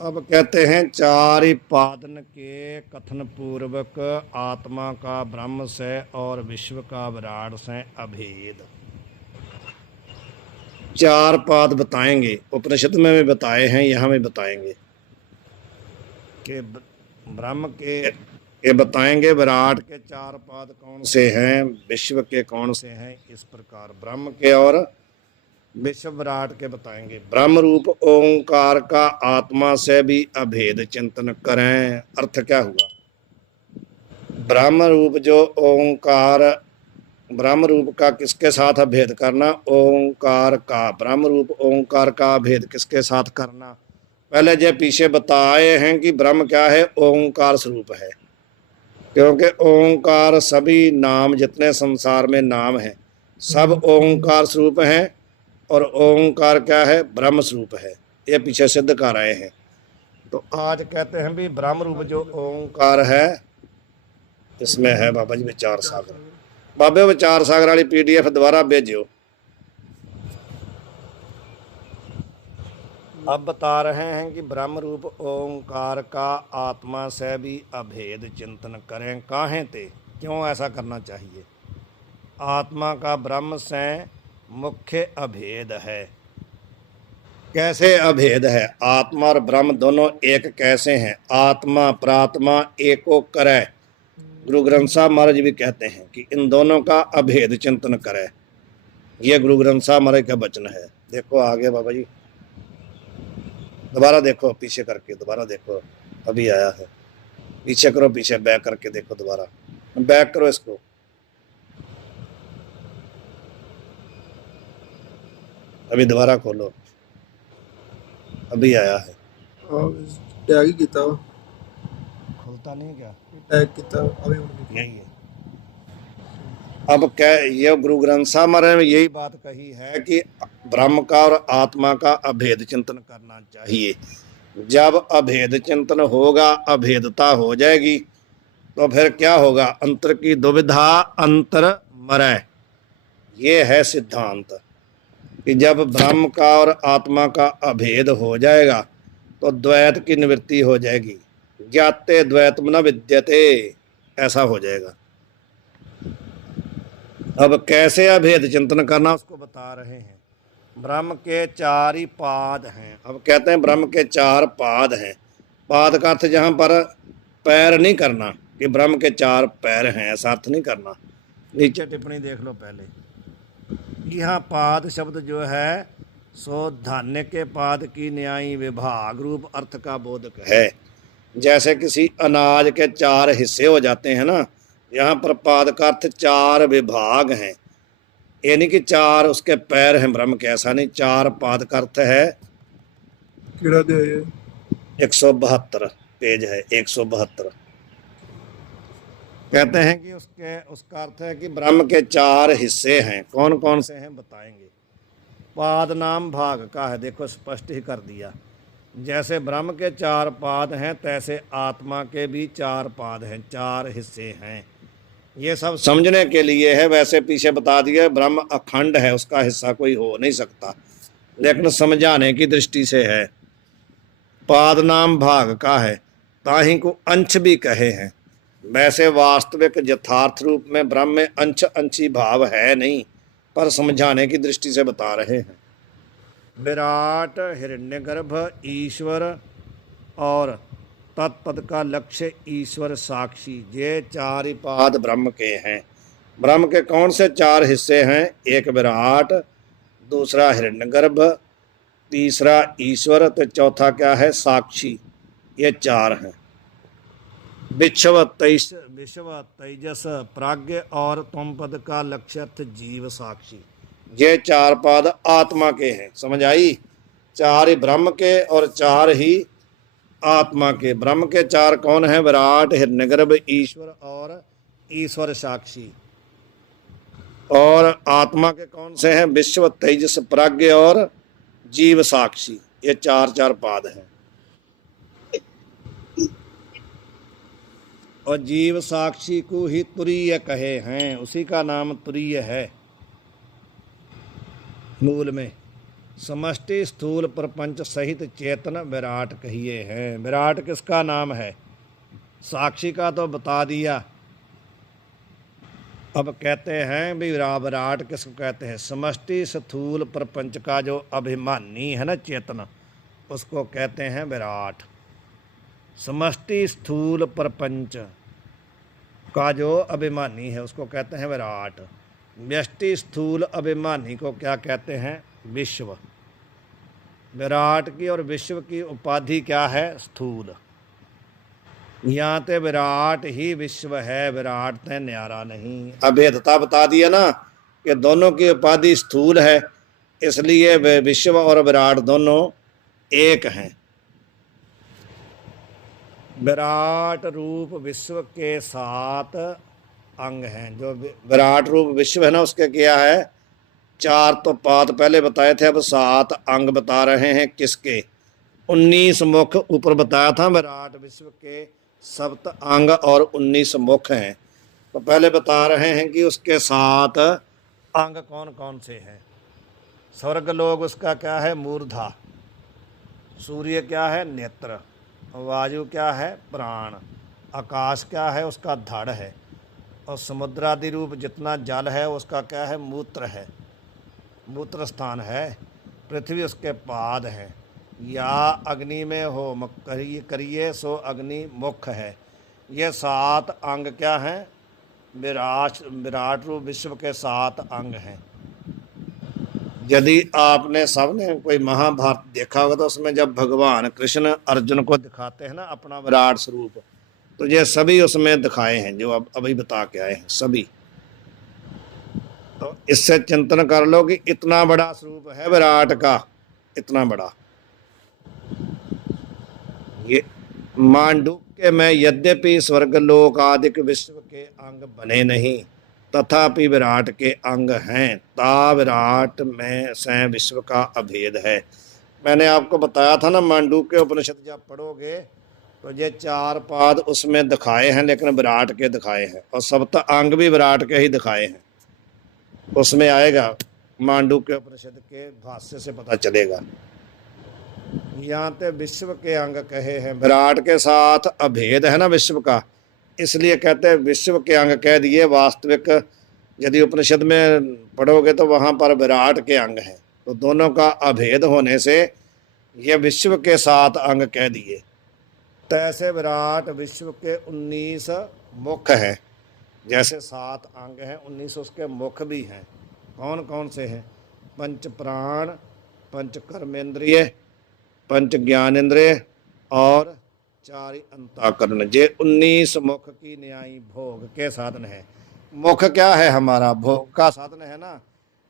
अब कहते हैं चारि पादन के कथन पूर्वक आत्मा का ब्रह्म से और विश्व का विराट से अभेद। चार पाद बताएंगे, उपनिषद में भी बताए हैं, यहाँ भी बताएंगे कि ब्रह्म के ये बताएंगे विराट के चार पाद कौन से हैं, विश्व के कौन से हैं। इस प्रकार ब्रह्म के और विश्व विराट के बताएंगे। ब्रह्म रूप ओंकार का आत्मा से भी अभेद चिंतन करें। अर्थ क्या हुआ? ब्रह्म रूप जो ओंकार, ब्रह्म रूप का किसके साथ अभेद करना? ओंकार का। ब्रह्म रूप ओंकार का अभेद किसके साथ करना? पहले जो पीछे बताए हैं कि ब्रह्म क्या है, ओंकार स्वरूप है। क्योंकि ओंकार सभी नाम, जितने संसार में नाम है, सब ओंकार स्वरूप हैं। और ओंकार क्या है? ब्रह्म स्वरूप है। ये पीछे सिद्ध कर रहे हैं। तो आज कहते हैं भी ब्रह्म रूप जो ओंकार है, इसमें है बाबा जी विचार सागर। बाबे विचार सागर वाली PDF दोबारा भेजो। अब बता रहे हैं कि ब्रह्म रूप ओंकार का आत्मा से भी अभेद चिंतन करें। काहें ते क्यों ऐसा करना चाहिए? आत्मा का ब्रह्म से मुख्य अभेद है। कैसे अभेद है? आत्मा और ब्रह्म दोनों एक कैसे हैं? आत्मा प्रात्मा एको करे। गुरु ग्रंथ साहब महाराज भी कहते हैं कि इन दोनों का अभेद चिंतन करे। ये गुरु ग्रंथ साहब महाराज का वचन है। देखो आगे बाबा जी, दोबारा देखो, पीछे करके दोबारा देखो। अभी आया है, पीछे करो, पीछे बैक करके देखो, दोबारा बैक करो इसको। अभी दोबारा खोलो, अभी आया है। टैग ही किया, खुलता नहीं क्या? टैग किया अभी यही है। अब क्या, ये गुरु ग्रंथ साहब महाराज ने यही बात कही है कि ब्रह्म का और आत्मा का अभेद चिंतन करना चाहिए। जब अभेद चिंतन होगा, अभेदता हो जाएगी, तो फिर क्या होगा? अंतर की दुविधा अंतर मरै। ये है सिद्धांत कि जब ब्रह्म का और आत्मा का अभेद हो जाएगा तो द्वैत की निवृत्ति हो जाएगी। ज्ञाते द्वैतम न विद्यते, ऐसा हो जाएगा। अब कैसे अभेद चिंतन करना उसको बता रहे हैं। ब्रह्म के चार ही पाद हैं। अब कहते हैं ब्रह्म के चार पाद हैं। पाद का अर्थ जहाँ पर पैर नहीं करना कि ब्रह्म के चार पैर हैं, ऐसा अर्थ नहीं करना। नीचे टिप्पणी देख लो पहले। यहाँ पाद शब्द जो है सो धान्य के पाद की न्यायी विभाग रूप अर्थ का बोधक है। जैसे किसी अनाज के चार हिस्से हो जाते हैं ना, यहाँ पर पाद का अर्थ चार विभाग हैं। ये नहीं कि चार उसके पैर हैं ब्रह्म के, ऐसा नहीं। चार पाद का अर्थ है 172 पेज है, 172। कहते हैं कि उसका अर्थ है कि ब्रह्म के चार हिस्से हैं। कौन कौन से हैं बताएंगे। पाद नाम भाग का है, देखो स्पष्ट ही कर दिया। जैसे ब्रह्म के चार पाद हैं, तैसे आत्मा के भी चार पाद हैं, चार हिस्से हैं। ये सब समझने के लिए है। वैसे पीछे बता दिया ब्रह्म अखंड है, उसका हिस्सा कोई हो नहीं सकता, लेकिन समझाने की दृष्टि से है। पाद नाम भाग का है, ताही को अंश भी कहे हैं। वैसे वास्तविक यथार्थ रूप में ब्रह्म में अंश अंशी भाव है नहीं, पर समझाने की दृष्टि से बता रहे हैं। विराट, हिरण्यगर्भ, ईश्वर और तत्पद का लक्ष्य ईश्वर साक्षी, ये चार ही पाद ब्रह्म के हैं। ब्रह्म के कौन से चार हिस्से हैं? एक विराट, दूसरा हिरण्यगर्भ, तीसरा ईश्वर, तो चौथा क्या है? साक्षी। ये चार हैं। विश्व तेजस प्राज्ञ और तुम पद का लक्ष्य जीव साक्षी, ये चार पाद आत्मा के हैं। समझ आई? चार ही ब्रह्म के और चार ही आत्मा के। ब्रह्म के चार कौन है? विराट, हिरण्यगर्भ, ईश्वर और ईश्वर साक्षी। और आत्मा के कौन से हैं? विश्व तेजस प्राज्ञ और जीव साक्षी। ये चार चार पाद हैं। और जीव साक्षी को ही तुरीय कहे हैं, उसी का नाम तुरीय है मूल में। समष्टि स्थूल प्रपंच सहित चेतन विराट कहिए हैं। विराट किसका नाम है? साक्षी का तो बता दिया। अब कहते हैं भी विराट किसको कहते हैं? समष्टि स्थूल प्रपंच का जो अभिमानी है ना, चेतन, उसको कहते हैं विराट। समष्टि स्थूल प्रपंच का जो अभिमानी है उसको कहते हैं विराट। व्यष्टि स्थूल अभिमानी को क्या कहते हैं? विश्व। विराट की और विश्व की उपाधि क्या है? स्थूल। यहाँ ते विराट ही विश्व है, विराट ते न्यारा नहीं। अभेदता बता दिया ना कि दोनों की उपाधि स्थूल है, इसलिए वे विश्व और विराट दोनों एक हैं। विराट रूप विश्व के 7 अंग हैं। जो विराट रूप विश्व है ना, उसके क्या है? 4 तो पाद पहले बताए थे, अब 7 अंग बता रहे हैं। किसके? 19 मुख ऊपर बताया था। विराट विश्व के 7 अंग और 19 मुख हैं। तो पहले बता रहे हैं कि उसके 7 अंग कौन कौन से हैं। स्वर्ग लोग उसका क्या है? मूर्धा। सूर्य क्या है? नेत्र। वायु क्या है? प्राण। आकाश क्या है? उसका धड़ है। और समुद्रादि रूप जितना जल है उसका क्या है? मूत्र है, मूत्र स्थान है। पृथ्वी उसके पाद हैं। या अग्नि में हो करिए सो अग्नि मुख है। ये 7 अंग क्या हैं? विराट रूप विश्व के 7 अंग हैं। यदि आपने सबने कोई महाभारत देखा होगा तो उसमें जब भगवान कृष्ण अर्जुन को दिखाते हैं ना अपना विराट स्वरूप, तो ये सभी उसमें दिखाए हैं जो अब अभी बता के आए हैं सभी। तो इससे चिंतन कर लो कि इतना बड़ा स्वरूप है विराट का, इतना बड़ा। ये मांडूक्य में यद्यपि स्वर्गलोक आदि विश्व के अंग बने नहीं, तथापि विराट के अंग हैं। ता विराट में से विश्व का अभेद है। मैंने आपको बताया था ना, मांडूक्य उपनिषद जब पढ़ोगे तो ये 4 पाद उसमें दिखाए हैं, लेकिन विराट के दिखाए हैं। और 7 अंग भी विराट के ही दिखाए हैं। उसमें आएगा, मांडूक्य उपनिषद के भाष्य से पता चलेगा। यहाँ पे विश्व के अंग कहे हैं। विराट के साथ अभेद है ना विश्व का, इसलिए कहते हैं विश्व के अंग कह दिए। वास्तविक यदि उपनिषद में पढ़ोगे तो वहाँ पर विराट के अंग हैं। तो दोनों का अभेद होने से ये विश्व के 7 अंग कह दिए। तो ऐसे विराट विश्व के 19 मुख हैं। जैसे 7 अंग हैं, 19 उसके मुख भी हैं। कौन कौन से हैं? पंच प्राण, पंच कर्मेंद्रिय, पंच ज्ञानेंद्रिय और 4 अंतःकरण। ये 19 मुख की न्यायी भोग के साधन है। मुख क्या है? हमारा भोग का साधन है ना।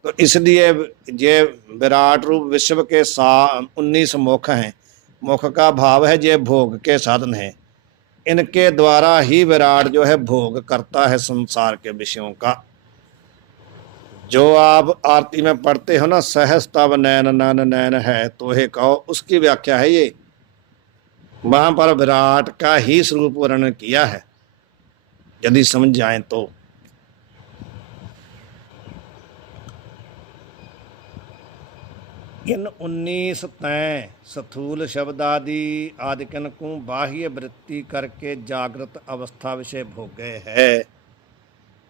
तो इसलिए ये विराट रूप विश्व के 19 मुख हैं। मुख का भाव है ये भोग के साधन है। इनके द्वारा ही विराट जो है भोग करता है संसार के विषयों का। जो आप आरती में पढ़ते हो ना, सहस तब नैन नन नैन है तो हे कहो, उसकी व्याख्या है ये। वहां पर विराट का ही स्वरूप वर्णन किया है, यदि समझ जाए तो। इन 19 तय स्थूल शब्द आदि को बाह्य वृत्ति करके जागृत अवस्था विषय भोग गए है।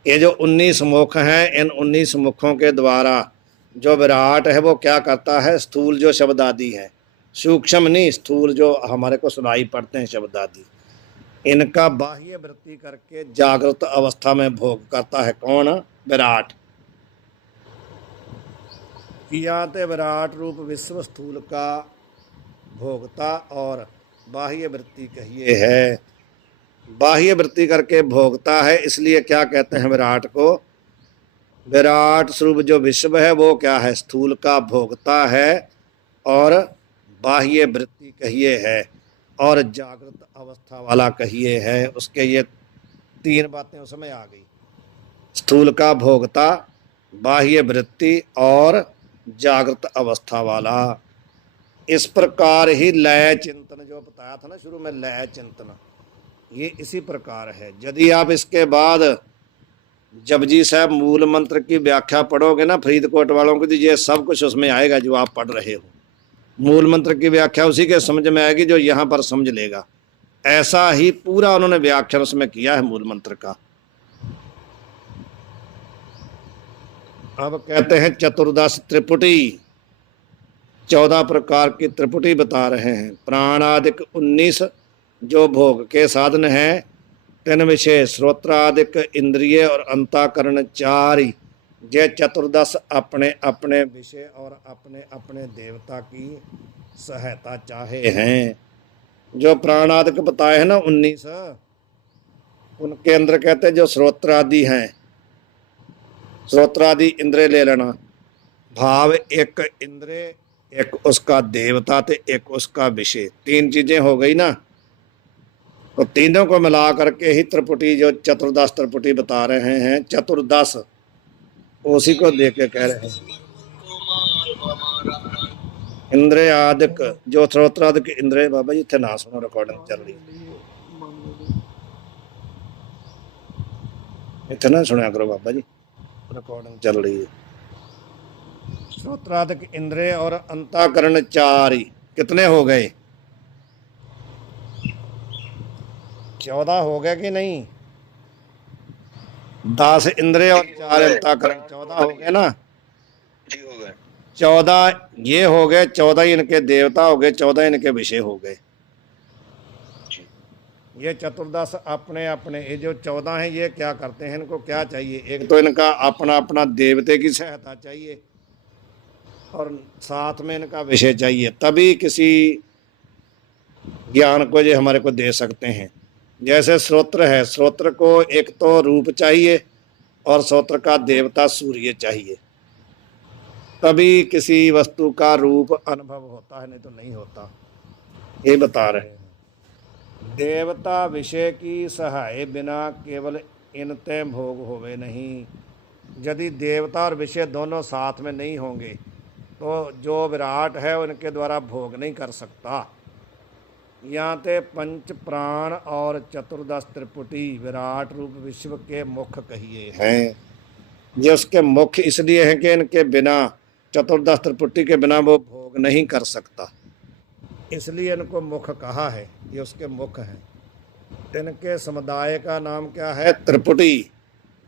ये जो 19 मुख हैं, इन 19 मुखों के द्वारा जो विराट है वो क्या करता है? स्थूल जो शब्द आदि हैं, सूक्ष्म नहीं, स्थूल जो हमारे को सुनाई पड़ते हैं शब्द आदि, इनका बाह्य वृत्ति करके जागृत अवस्था में भोग करता है। कौन? विराट। या ते विराट रूप विश्व स्थूल का भोगता और बाह्य वृत्ति कहिए है। बाह्य वृत्ति करके भोगता है, इसलिए क्या कहते हैं विराट को? विराट स्वरूप जो विश्व है वो क्या है? स्थूल का भोगता है और बाह्य वृत्ति कहिए है और जागृत अवस्था वाला कहिए है। उसके ये 3 बातें उसमें आ गई। स्थूल का भोगता, बाह्य वृत्ति और जागृत अवस्था वाला। इस प्रकार ही लय चिंतन जो बताया था ना शुरू में, लय चिंतन, ये इसी प्रकार है। यदि आप इसके बाद जपजी साहब मूल मंत्र की व्याख्या पढ़ोगे ना फरीदकोट वालों की, तो ये सब कुछ उसमें आएगा जो आप पढ़ रहे हो। मूल मंत्र की व्याख्या उसी के समझ में आएगी जो यहाँ पर समझ लेगा। ऐसा ही पूरा उन्होंने व्याख्यान उसमें किया है मूल मंत्र का। अब कहते हैं चतुर्दश त्रिपुटी, 14 प्रकार की त्रिपुटी बता रहे हैं। प्राणादिक 19 जो भोग के साधन हैं, 3 विषय श्रोत्रादिक इंद्रिय और अंताकरण 4 ही। ये चतुर्दश अपने अपने विषय और अपने अपने देवता की सहायता चाहे हैं। जो प्राणादिक बताए हैं ना 19, उनके अंदर कहते हैं जो श्रोत्रादि हैं, श्रोत्रादि इंद्रिय ले लेना। भाव एक इंद्रिय, एक उसका देवता ते एक उसका विषय, 3 चीजें हो गई ना। तो तीनों को मिला करके ही त्रिपुटी, जो चतुर्दश त्रिपुटी बता रहे हैं, चतुर्दश उसी को देख के कह रहे हैं। इंद्रियादिक जो श्रोत्रादिक इंद्रिय, बाबा जी इतने ना सुनो, रिकॉर्डिंग चल रही इतना सुना करो बाबा जी, रिकॉर्डिंग चल रही है। श्रोत्रादिक इंद्रिय और अंताकरण 4 ही। कितने हो गए? 14 हो गए कि नहीं? 10 इंद्रिय और 4 अंताकरण, 14 हो गए ना जी, हो गए। 14 ये हो गए, 14 इनके देवता हो गए, 14 इनके विषय हो गए। ये चतुर्दश अपने अपने, ये जो 14 हैं ये क्या करते हैं, इनको क्या चाहिए? एक तो इनका अपना अपना देवते की सहायता चाहिए और साथ में इनका विषय चाहिए, तभी किसी ज्ञान को ये हमारे को दे सकते हैं। जैसे श्रोत्र है, श्रोत्र को एक तो रूप चाहिए और श्रोत्र का देवता सूर्य चाहिए, तभी किसी वस्तु का रूप अनुभव होता है, नहीं तो नहीं होता। ये बता रहे हैं। देवता विषय की सहाय बिना केवल इनते भोग होवे नहीं। यदि देवता और विषय दोनों साथ में नहीं होंगे तो जो विराट है उनके द्वारा भोग नहीं कर सकता। यहाँ ते पंच प्राण और चतुर्दश त्रिपुटी विराट रूप विश्व के मुख कहिए हैं। ये उसके मुख इसलिए हैं कि इनके बिना, चतुर्दश त्रिपुटी के बिना वो भोग नहीं कर सकता, इसलिए इनको मुख कहा है। ये उसके मुख हैं। इनके समुदाय का नाम क्या है? त्रिपुटी।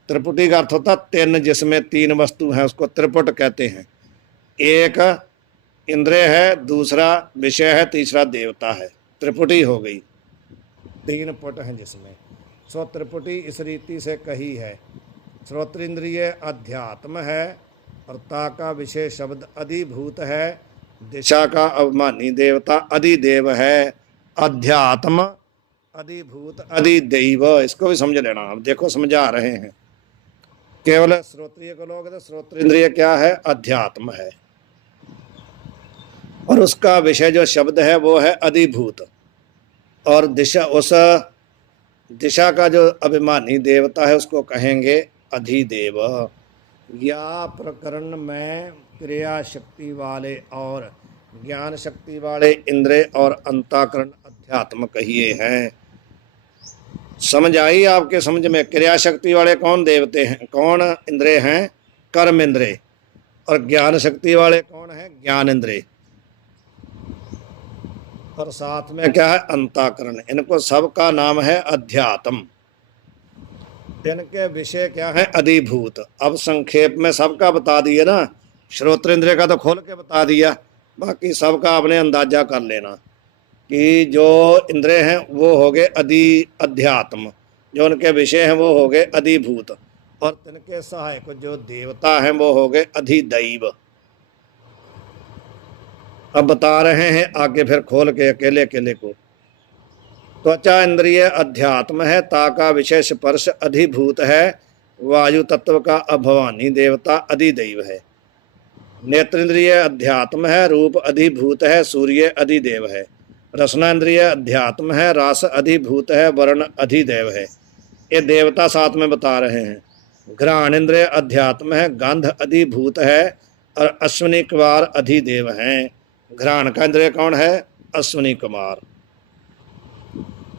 त्रिपुटी का अर्थ होता 3, जिसमें 3 वस्तु हैं, उसको त्रिपुट कहते हैं। एक इंद्रिय है, दूसरा विषय है, तीसरा देवता है। त्रिपुटी हो गई, 3 पुट हैं जिसमें। सो त्रिपुटी इस रीति से कही है। श्रोत्रेंद्रिय अध्यात्म है और ता का विषय शब्द अधिभूत है। दिशा का अभिमानी देवता अधिदेव है। अध्यात्म अधिभूत अधिदैव, इसको भी समझ लेना। अब देखो समझा रहे हैं। केवल श्रोत्रिय को लोग तो श्रोत्रेंद्रिय क्या है? अध्यात्म है और उसका विषय जो शब्द है वो है अधिभूत। और दिशा, उस दिशा का जो अभिमानी देवता है उसको कहेंगे अधिदेव। या प्रकरण में क्रिया शक्ति वाले और ज्ञान शक्ति वाले इंद्रिय और अंताकरण अध्यात्म कहिए हैं। समझ आई आपके समझ में? क्रिया शक्ति वाले कौन देवते हैं, कौन इंद्रिय हैं? कर्म इंद्रिय। और ज्ञान शक्ति वाले कौन है? ज्ञान इंद्रिय। और साथ में क्या है? अंताकरण। इनको सबका नाम है अध्यात्म। इनके विषय क्या है? अधिभूत। अब संक्षेप में सबका बता दिए ना, श्रोत्रेंद्रिय का तो खोल के बता दिया, बाकी सबका आपने अंदाजा कर लेना कि जो इंद्रिय हैं वो हो गए अध्यात्म, जो उनके विषय हैं वो हो गए अधिभूत, और तिनके सहायक जो देवता हैं वो हो गए अधिदैव। अब बता रहे हैं आगे फिर खोल के अकेले अकेले को। त्वचा इंद्रिय अध्यात्म है, ता का विषय स्पर्श अधिभूत है, वायु तत्व का अभवानी देवता अधिदैव है। नेत्रेंद्रिय अध्यात्म है, रूप अधिभूत है, सूर्य अधिदेव है। रसनांद्रिय अध्यात्म है, रास अधिभूत है, वर्ण अधिदेव है। ये देवता साथ में बता रहे हैं। घ्राण इंद्रिय अध्यात्म है, गंध अधिभूत है और अश्विनी कुमार अधिदेव हैं। घ्राण का इंद्रिय कौन है? अश्विनी कुमार।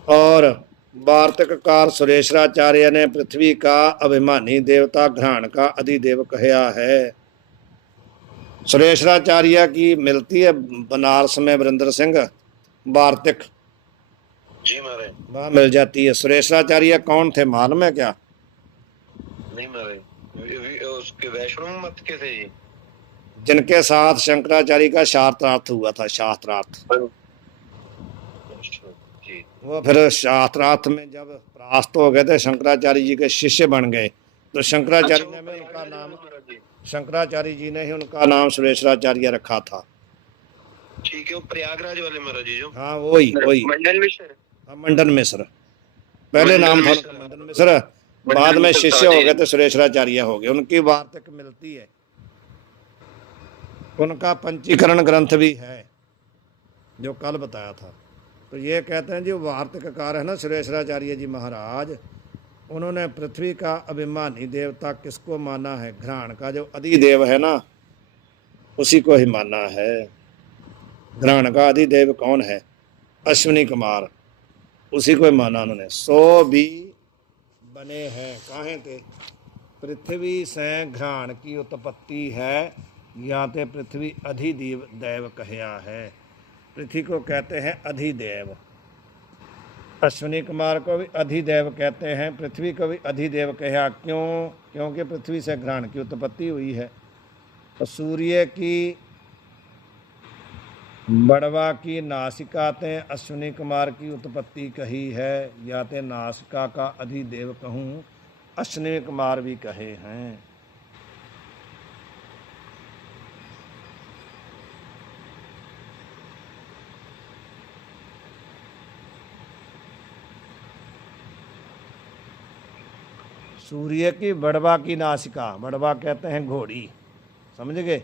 और वार्तिककार सुरेश्वराचार्य ने पृथ्वी का अभिमानी देवता घ्राण का अधिदेव कहया है। सुरेश्वराचार्य की मिलती है बनारस में वीरेंद्र सिंह वार्तिक, जी महाराज। वहाँ मिल जाती है। सुरेश्वराचार्य कौन थे मालूम है क्या? नहीं महाराज, उसके वैष्णव मत के थे ये। जिनके साथ शंकराचार्य का शास्त्रार्थ हुआ था, शास्त्रार्थ। जी। वो फिर शास्त्रार्थ में जब परास्त हो गए थे, शंकराचार्य जी के शिष्य बन गए, तो शंकराचार्य ने भी उनका नाम, शंकराचार्य जी ने ही उनका नाम सुरेश्वराचार्य रखा था। ठीक है, वो प्रयागराज वाले महाराज जी जो। हाँ वही वही मंडन मिश्र। हाँ, मंडन मिश्र पहले नाम था उनका, मंडन मिश्र। बाद में शिष्य हो गए थे, सुरेश्वराचार्य हो गए। उनकी वार्तिक मिलती है, उनका पंचीकरण ग्रंथ भी है जो कल बताया था। तो ये कहते हैं जो वार्तिककार है ना सुरेश्वराचार्य जी महाराज, उन्होंने पृथ्वी का अभिमानी देवता किसको माना है? घ्राण का जो अधिदेव है ना, उसी को ही माना है। घ्राण का अधिदेव कौन है? अश्विनी कुमार, उसी को ही माना उन्होंने। 100 भी बने हैं काहे थे? पृथ्वी से घ्राण की उत्पत्ति है, या ते पृथ्वी अधिदेव देव कहया है। पृथ्वी को कहते हैं अधिदेव, अश्विनी कुमार को भी अधिदेव कहते हैं, पृथ्वी को भी अधिदेव कहया। क्यों? क्योंकि पृथ्वी से घ्राण की उत्पत्ति हुई है। तो सूर्य की बड़वा की नासिका ते अश्विनी कुमार की उत्पत्ति कही है, या ते नासिका का अधिदेव कहूँ, अश्विनी कुमार भी कहे हैं। सूर्य की बड़वा की नासिका, बड़वा कहते हैं घोड़ी, समझ गए?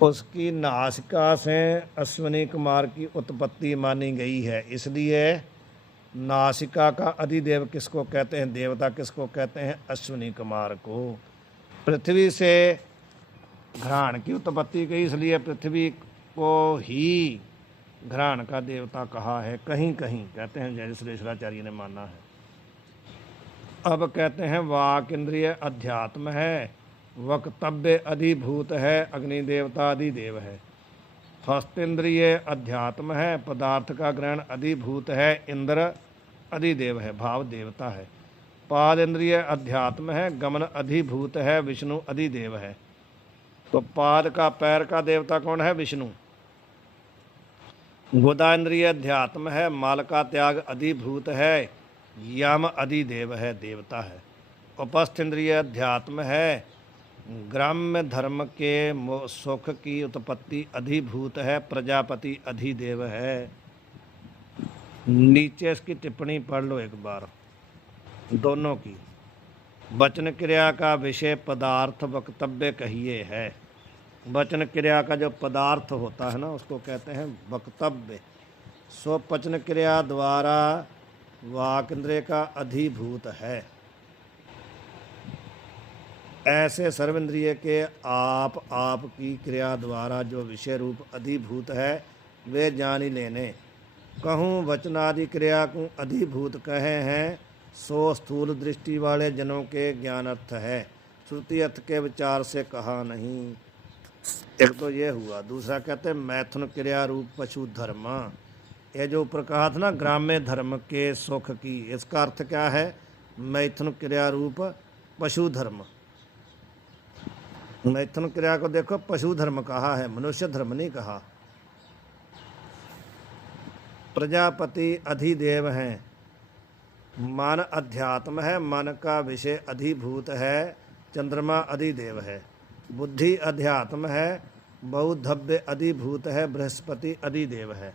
उसकी नासिका से अश्विनी कुमार की उत्पत्ति मानी गई है। इसलिए नासिका का अधिदेव किसको कहते हैं? देवता किसको कहते हैं? अश्विनी कुमार को। पृथ्वी से घ्राण की उत्पत्ति कही, इसलिए पृथ्वी को ही घ्राण का देवता कहा है। कहीं कहीं कहते हैं, जैसे सुरेश्वराचार्य ने माना है। अब कहते हैं वाक इंद्रिय अध्यात्म है, वक्तव्य अधिभूत है, अग्नि देवता अधिदेव है। हस्त इंद्रिय अध्यात्म है, पदार्थ का ग्रहण अधिभूत है, इंद्र अधिदेव है, भाव देवता है। पाद इंद्रिय अध्यात्म है, गमन अधिभूत है, विष्णु अधिदेव है। तो पाद का, पैर का देवता कौन है? विष्णु। गुदा इंद्रिय अध्यात्म है, माल का त्याग अधिभूत है, यम अधिदेव है, देवता है। उपस्थ इंद्रिय अध्यात्म है, ग्राम्य धर्म के सुख की उत्पत्ति अधिभूत है, प्रजापति अधिदेव है। नीचे इसकी टिप्पणी पढ़ लो एक बार, दोनों की। वचन क्रिया का विषय पदार्थ वक्तव्य कहिए है। वचन क्रिया का जो पदार्थ होता है ना, उसको कहते हैं वक्तव्य। सो वचन क्रिया द्वारा वाक इंद्रिय का अधिभूत है। ऐसे सर्वेंद्रिय के आप की क्रिया द्वारा जो विषय रूप अधिभूत है, वे जानी लेने। कहूँ वचनादि क्रिया को अधिभूत कहे हैं, सो स्थूल दृष्टि वाले जनों के ज्ञान अर्थ है, श्रुति अर्थ के विचार से कहा नहीं। एक तो ये हुआ। दूसरा कहते हैं मैथुन क्रिया रूप पशु धर्म। ये जो ऊपर कहा था ना, ग्राम्य धर्म के सुख की, इसका अर्थ क्या है? मैथुन क्रिया रूप पशु धर्म। मैथुन क्रिया को देखो पशु धर्म कहा है, मनुष्य धर्म नहीं कहा। प्रजापति अधिदेव हैं, मन अध्यात्म है, मन का विषय अधिभूत है, चंद्रमा अधिदेव है। बुद्धि अध्यात्म है, बौद्धव्य अधिभूत है, बृहस्पति अधिदेव है।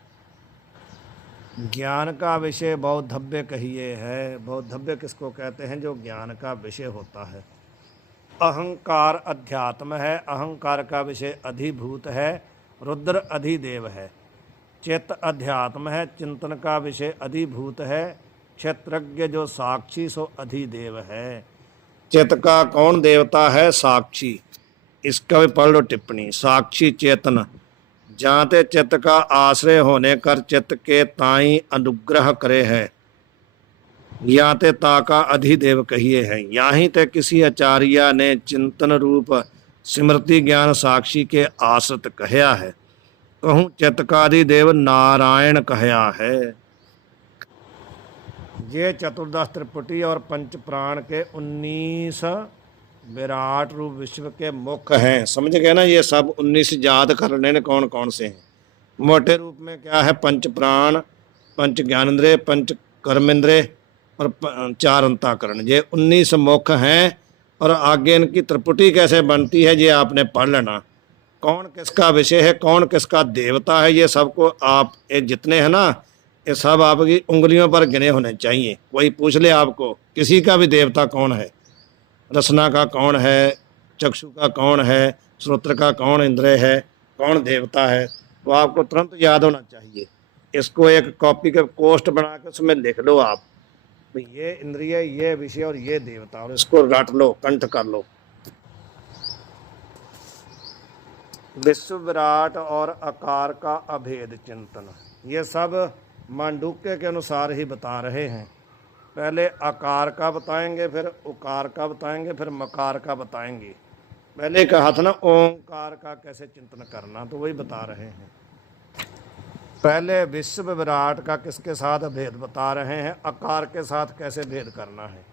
ज्ञान का विषय बौद्धव्य कहिए है। बौद्धव्य किसको कहते हैं? जो ज्ञान का विषय होता है। अहंकार अध्यात्म है, अहंकार का विषय अधिभूत है, रुद्र अधिदेव है। चित्त अध्यात्म है, चिंतन का विषय अधिभूत है, क्षेत्रज्ञ जो साक्षी सो अधिदेव है। चित्त का कौन देवता है? साक्षी। इसका भी पढ़ लो टिप्पणी। साक्षी चेतन जाते चित्त का आश्रय होने कर चित्त के ताई अनुग्रह करे है, या ते ताका अधिदेव कहिए है। याही ते किसी आचार्य ने चिंतन रूप स्मृति ज्ञान साक्षी के आश्रित कहया है, कहूँ चित्त का अधिदेव नारायण कहया है। ये चतुर्दश त्रिपुटी और पंच प्राण के 19 विराट रूप विश्व के मुख हैं। समझ गए ना, ये सब 19 याद कर लेने कौन कौन से हैं। मोटे रूप में क्या है, पंच प्राण, पंच ज्ञानेंद्रिय, पंच कर्मेंद्रिय और 4 अंतःकरण, ये 19 मुख हैं। और आगे इनकी त्रिपुटी कैसे बनती है ये आपने पढ़ लेना। कौन किसका विषय है, कौन किसका देवता है, ये सबको आप ये जितने हैं ना, ये सब आपकी उंगलियों पर गिने होने चाहिए। कोई पूछ ले आपको किसी का भी देवता कौन है, रसना का कौन है, चक्षु का कौन है, श्रोत्र का कौन इंद्रिय है, कौन देवता है, तो आपको तुरंत याद होना चाहिए। इसको एक कॉपी के कोष्ट बना के उसमें लिख लो आप, तो ये इंद्रिय, ये विषय और ये देवता, और इसको रट लो, कंठ कर लो। विश्व विराट और आकार का अभेद चिंतन, ये सब मांडूक्य के अनुसार ही बता रहे हैं। पहले आकार का बताएंगे, फिर उकार का बताएंगे, फिर मकार का बताएंगे। पहले कहा था ना ओंकार का कैसे चिंतन करना, तो वही बता रहे हैं। पहले विश्व विराट का किसके साथ भेद बता रहे हैं, आकार के साथ कैसे भेद करना है।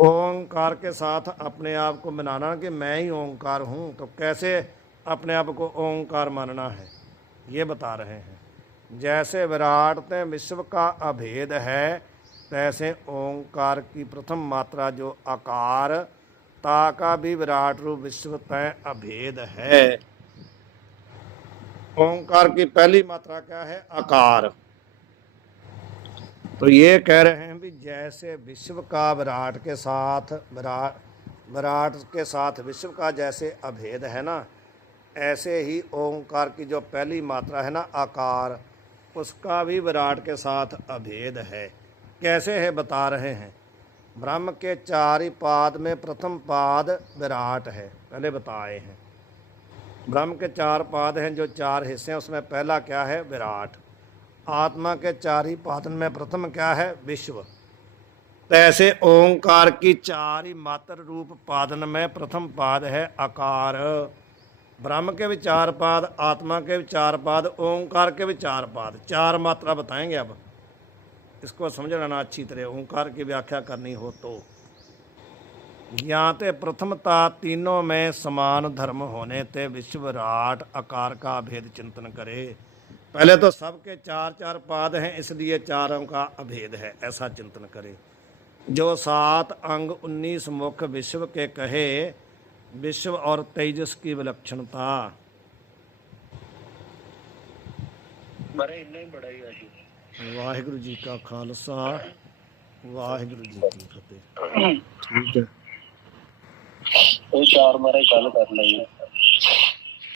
ओंकार के साथ अपने आप को बनाना कि मैं ही ओंकार हूँ, तो कैसे अपने आप को ओंकार मानना है, ये बता रहे हैं। जैसे विराट में विश्व का अभेद है, तैसे ओंकार की प्रथम मात्रा जो आकार ता का भी विराट रूप विश्व तय अभेद है। ओंकार की पहली मात्रा क्या है, आकार। तो ये कह रहे हैं भी जैसे विश्व का विराट के साथ विराट के साथ विश्व का जैसे अभेद है ना, ऐसे ही ओंकार की जो पहली मात्रा है ना आकार, उसका भी विराट के साथ अभेद है। कैसे है बता रहे हैं। ब्रह्म के 4 ही पाद में प्रथम पाद विराट है, पहले बताए हैं। ब्रह्म के 4 पाद हैं, जो 4 हिस्से हैं, उसमें पहला क्या है, विराट। आत्मा के 4 ही पादन में प्रथम क्या है, विश्व। तैसे ओंकार की 4 ही मात्र रूप पादन में प्रथम पाद है आकार। ब्रह्म के भी 4 पाद, आत्मा के भी 4 पाद, ओंकार के भी 4 पाद, 4 मात्रा बताएंगे। अब इसको समझ लेना अच्छी तरह, ओंकार की व्याख्या करनी हो तो। ज्ञाते प्रथमता तीनों में समान धर्म होने ते विश्व विराट आकार का भेद चिंतन करे। पहले तो सबके 4-4 पाद हैं, इसलिए 4 का अभेद है, ऐसा चिंतन करे। जो 7 अंग 19 मुख विश्व के कहे, विश्व और तेजस की विलक्षणता। वाहिगुरु जी का खालसा, वाहिगुरु जी की फतेह। ठीक है, 4 मारे गल कर लेंगे।